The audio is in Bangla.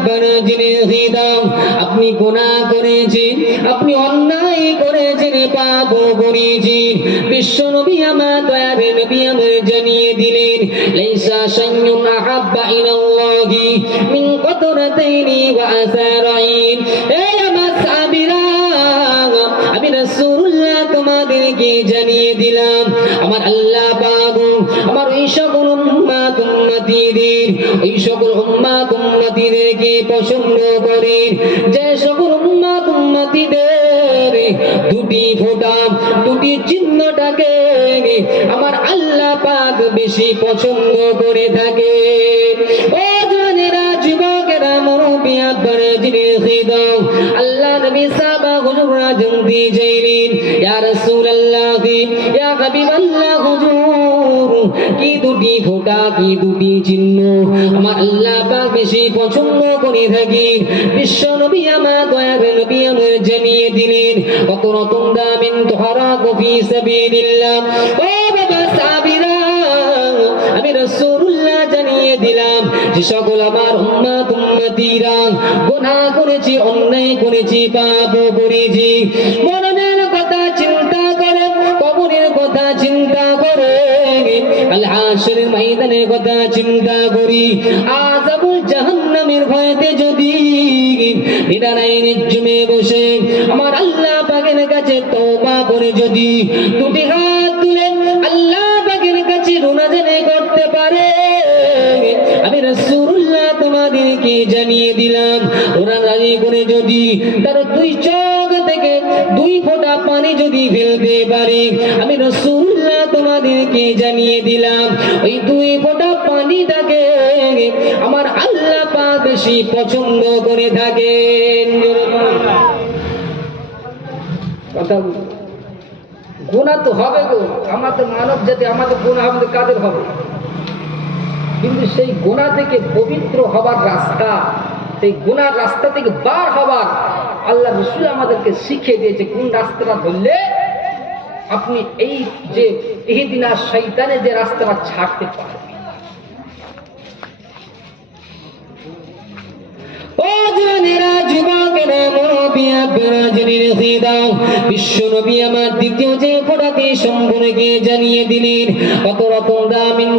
আপনারা জেনে দাও আপনি গুনাহ করেছেন, আপনি অন্যায় করেছেন, পাপ করেছেন। বিশ্ব নবী আমার দয়ার নবী আমার জানিয়ে দিলেন, লাইসা শাইয়ুন আহাব্বা ইলাল্লাহি মিন কতরাতাইনি ওয়া আসারাইন। এই আমার সাবিরা আমি রাসূলুল্লাহ তোমাদেরকে জানিয়ে দিলাম, আমার আল্লাহ বাবু আমার ওই সকল উম্মতিদের ওই সকল উম্মাত উম্মতিদেরকে পছন্দ করেন যে সকল উম্মাত উম্মতিদের দুটি ফোঁটা, দুটি চিহ্নটাকে আমার আল্লাহ পাক বেশি পছন্দ করে থাকে। ও জনেরা, যুবকেরা, মুরব্বী, আব্বারা জিনিস দাও আল্লাহ নবী সাহাবা হুজুররা জলদি যাইলেন ইয়া রাসূলুল্লাহ, ইয়া হাবিবাল্লাহ কি দুটি ফোঁটা কি দুটি চিহ্ন? আমার আল্লাহ পাক বেশি পছন্দ করে থাকি। বিশ্ব নবী আমার দয়ার নবী আমার জানিয়ে দিলেন কত রতন দামিন তোহারা কফি সাবিলিল্লাহ। ও আমি রাসূলুল্লাহ জানিয়ে দিলাম, যে সকল আমার উম্মাত উম্মতিরা গুনাহ করেছি, অন্যায় করেছি, পাপ করেছি। ময়দানের কথা চিন্তা করি। আযাবুল জাহান্নামের ভয়তে যদি নিদানায় নিজ্জুমে বসে, আমার আল্লাহ পাকের কাছে তওবা করে যদি দুটি হাত তুলে আল্লাহ পাকের কাছে রোনাজানে করতে পারে, আমি রাসূলুল্লাহ তোমাদেরকে জানিয়ে দিলাম ওরা রাজি করে যদি তার দুই চোখ দুই ফোঁটা পানি যদি ফেলতে পারে, আমি রাসূলুল্লাহ তোমাদেরকে জানিয়ে দিলাম, ওই দুই ফোঁটা পানিটাকে আমার আল্লাহ পাক বেশি পছন্দ করে কথা গুণা তো হবে গো আমাদের মানব জাতি, আমাদের গুণা আমাদের কাদের হবে? কিন্তু সেই গুণা থেকে পবিত্র হবার রাস্তা, সেই গুণার রাস্তা থেকে বার হবার আল্লাহ রসুল আমাদেরকে শিখিয়ে দিয়েছে কোন রাস্তাটা ধরলে আপনি এই যে ইহিদিনা শৈতানে যে রাস্তাটা ছাড়তে পারেন আমার দ্বিতীয় যে জানিয়ে দিলেন কত দামিন ও